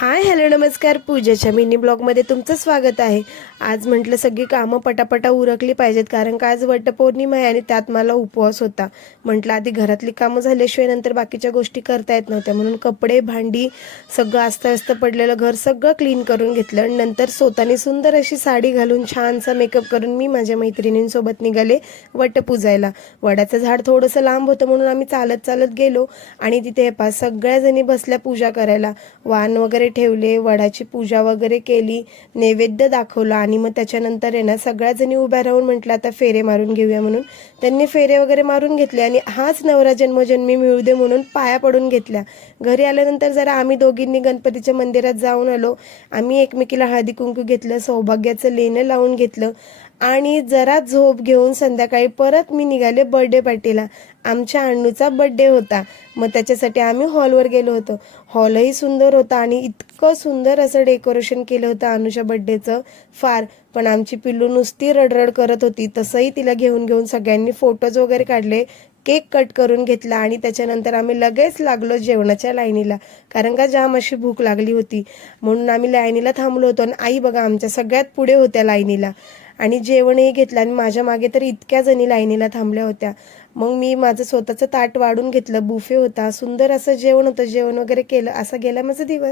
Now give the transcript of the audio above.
Hi hello नमस्कार. पूजेच्या mini ब्लॉगमध्ये तुमचं स्वागत आहे. आज म्हटलं सगळी कामं पटापटा उरकली पाहिजेत, कारण का आज वटपौर्णिमा आहे आणि त्यात मला उपवास होता. म्हटलं आधी घरातली कामं झाल्याशिवाय नंतर बाकीच्या गोष्टी करता येत नव्हत्या, म्हणून कपडे भांडी सगळं अस्ताव्यस्त पडलेलं घर सगळं क्लीन करून घेतलं आणि नंतर स्वतःने सुंदर अशी साडी घालून छानसा मेकअप करून मी माझ्या मैत्रिणींसोबत निघाले वट पूजायला. वडाचं झाड थोडंसं लांब होतं म्हणून आम्ही चालत चालत गेलो आणि तिथे सगळ्या जणी बसल्या पूजा करायला. वाण वगैरे ठेवले, वडाची पूजा वगैरे केली, नैवेद्य दाखवला आणि मग त्याच्यानंतर आहे ना सगळ्या जणी उभ्या राहून म्हटलं आता फेरे मारून घेऊया म्हणून त्यांनी फेरे वगैरे मारून घेतले आणि हाच नवरा जन्मोजन्मी मिळू दे म्हणून पाया पडून घेतल्या. घरी आल्यानंतर जरा आम्ही दोघींनी गणपतीच्या मंदिरात जाऊन आलो. आम्ही एकमेकीला हळदी कुंकू घेतलं, सौभाग्याचं लेणं लावून घेतलं आणि जरा झोप घेऊन संध्याकाळी परत मी निघाले बर्थडे पार्टीला. आमच्या अण्णूचा बर्थडे होता, मग त्याच्यासाठी आम्ही हॉलवर गेलो होतो. हॉलही सुंदर होता आणि इतकं सुंदर असं डेकोरेशन केलं होतं अनुच्या बर्थडेचं फार. पण आमची पिल्लू नुसती रडरड करत होती. तसंही तिला घेऊन घेऊन सगळ्यांनी फोटोज वगैरे काढले, केक कट करून घेतला आणि त्याच्यानंतर आम्ही लगेच लागलो जेवणाच्या लाईनीला, कारण का जाम अशी भूक लागली होती. म्हणून आम्ही लाईनीला थांबलो होतो आणि आई बघा आमच्या सगळ्यात पुढे होत्या लाईनीला आणि जेवणही घेतलं आणि माझ्या मागे तर इतक्या जणी लाईनीला थांबल्या होत्या. मग मी माझं स्वतःचं ताट वाढून घेतलं. बुफे होता, सुंदर असं जेवण होतं, जेवण वगैरे केलं. असा गेला माझा दिवस.